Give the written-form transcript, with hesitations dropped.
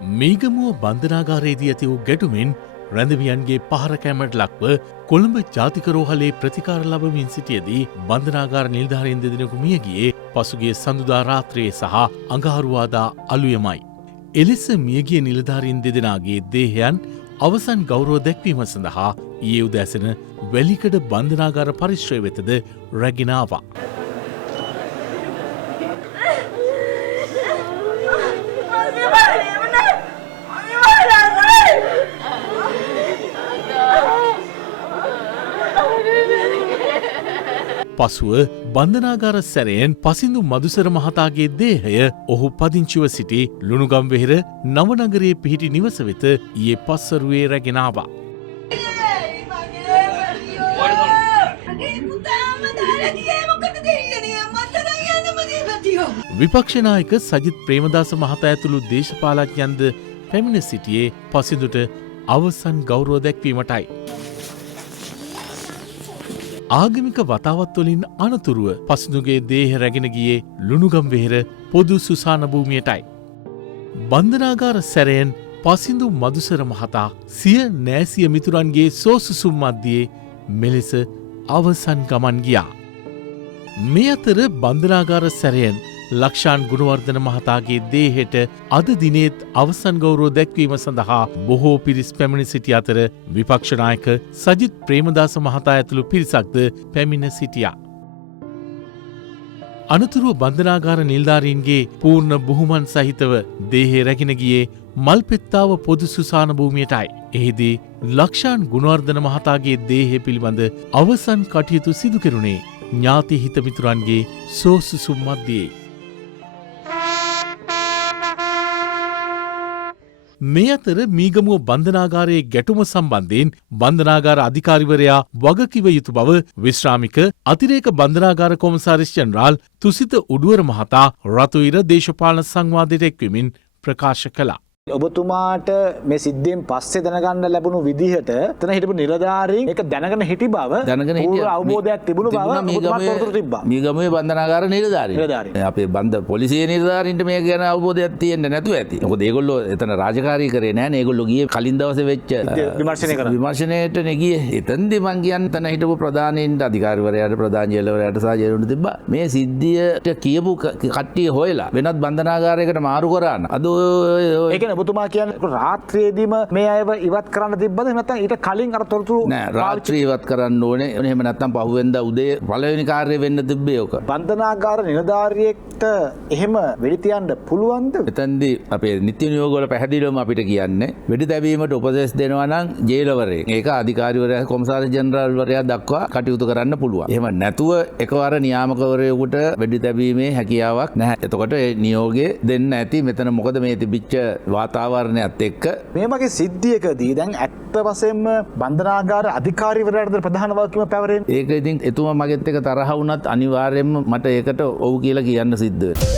මීගමුව බන්ධනාගාරයේදී ඇති වූ ගැටුමින් රැඳවියන්ගේ පහරකෑමට ලක්ව කොළඹ ජාතික රෝහලේ ප්‍රතිකාර ලබමින් සිටියදී බන්ධනාගාර නිලධාරීන් දෙදෙනෙකු මිය ගියේ පසුගිය සඳුදා රාත්‍රියේ සහ අඟහරුවාදා අලුයමයි. එලෙස මියගිය නිලධාරීන් දෙදෙනාගේ දේහයන් අවසන් ගෞරව දැක්වීම සඳහා ඊයේ උදෑසන වැලිකඩ බන්ධනාගාර පරිශ්‍රය වෙතද රැගෙන ආවා. පසුව බන්ධනාගාර සැරයෙන් පසිඳු මදුසර මහතාගේ දේහය ඔහු පදිංචිව සිටි ලුණුගම්වෙහෙර නවනගරයේ පිහිටි නිවස වෙත ඊයේ පස්වරුවේ රැගෙන ආවා. විපක්ෂ නායක සජිත් ප්‍රේමදාස මහතා ඇතුළු දේශපාලඥයන්ද පැමිණ සිටියේ පසිඳුට අවසන් ගෞරව දැක්වීමටයි. ආගමික වතාවත්වලින් අනතුරුව පසිඳුගේ දේහ රැගෙන ගියේ ලුණුගම්වෙහෙර පොදු සුසාන භූමියටයි. බන්ධනාගාර සැරයෙන් පසිඳු මදුසර මහතා සිය නෑසිය මිතුරන්ගේ සෝසුසුම් මධ්‍යයේ මෙලෙස අවසන් ගමන් ගියා. මේ අතර බන්ධනාගාර සැරයෙන් ලක්ෂාන් ගුණවර්ධන මහතාගේ දේහෙට අද දිනේත් අවසන් ගෞරව දැක්වීම සඳහා බොහෝ පිරිස් පැමිණ සිටි අතර විපක්ෂ නායක සජිත් ප්‍රේමදාස මහතා ඇතුළු පිරිසක්ද පැමිණ සිටියා. අනතුරුව බන්ධනාගාර නිලධාරීන්ගේ පූර්ණ බුහුමන් සහිතව දේහය රැගෙන ගියේ මල්පෙත්තාව පොදු සුසාන භූමියටයි. එහිදී ලක්ෂාන් ගුණවර්ධන මහතාගේ දේහය පිළිබඳ අවසන් කටයුතු සිදු කෙරුණේ ඥාති හිත මිතුරන්ගේ සෝසුසුම් මධ්‍යයේ. මේ අතර මීගමුව බන්ධනාගාරයේ ගැටුම සම්බන්ධයෙන් බන්ධනාගාර අධිකාරිවරයා වගකිව යුතු බව විශ්‍රාමික අතිරේක බන්ධනාගාර කොමසාරිස් ජෙනරාල් තුසිත උඩුවර මහතා රතුයිර දේශපාලන සංවාදයට එක්වෙමින් ප්‍රකාශ කළා. ඔබතුමාට මේ සිද්ධියෙන් පස්සේ දැනගන්න ලැබුණු විදිහට එතන හිටපු නිලධාරීන් ඒක දැනගෙන හිටි බව පූර්ව අවබෝධයක් තිබුණු බව ඔබතුමාට තොරතුරු තිබ්බා. මීගමුවේ බන්ධනාගාර නිලධාරීන් අපේ බන්ධ පොලිසිය නිලධාරීන්ට මේක ගැන අවබෝධයක් තියෙන්න නැතුව ඇති. මොකද ඒගොල්ලෝ එතන රාජකාරී කරේ නැහැ. ඒගොල්ලෝ ගියේ කලින් දවසේ වෙච්ච විමර්ශනයට නෙගියේ. එතනදී මං කියන්නේ එතන හිටපු ප්‍රධානීන්ට අධිකාරිවරයාට ප්‍රධාන ජේලවරයාට සහ ජේලුන්ට තිබ්බා. මේ සිද්ධියට කියපු කට්ටිය හොයලා වෙනත් බන්ධනාගාරයකට මාරු කරා නම් අද ඔබතුමා කියන්නේ රාත්‍රියේදීම මේ අයව ඉවත් කරන්න තිබ්බද නැත්නම් ඊට කලින් අර තොරතුරු නෑ රාත්‍රියේ ඉවත් කරන්න ඕනේ. එහෙම නැත්නම් පහුවෙන්දා උදේ පළවෙනි කාර්යය වෙන්න තිබ්බේ ඔක. බන්ධනාගාර නිලධාරියෙක්ට එහෙම වෙඩි තියන්න පුළුවන්ද? එතෙන්දී අපේ නිත්‍ය නියෝග වල පැහැදිලිවම අපිට කියන්නේ වෙඩි තැබීමට උපදෙස් දෙනවා නම් ජේලවරයෙක්. ඒක අධිකාරිවරයා කොමසාරිස් ජෙනරාල් වරයා දක්වා කටයුතු කරන්න පුළුවන්. එහෙම නැතුව එකවර නියාමකවරයෙකුට වෙඩි තැබීමේ හැකියාවක් නැහැ. එතකොට ඒ නියෝගය දෙන්න ඇති. මෙතන මොකද මේ තිබිච්ච වාතාවරණයත් එක්ක මේ වගේ සිද්ධියකදී දැන් ඇත්ත වශයෙන්ම බන්ධනාගාර අධිකාරිවරයාට ප්‍රධාන වගකීම පැවරෙන්නේ. ඒක ඉතින් එතුමා මගෙත් එක්ක තරහ වුණත් අනිවාර්යයෙන්ම මට ඒකට ඔව් කියලා කියන්න සිද්ධ වෙනවා.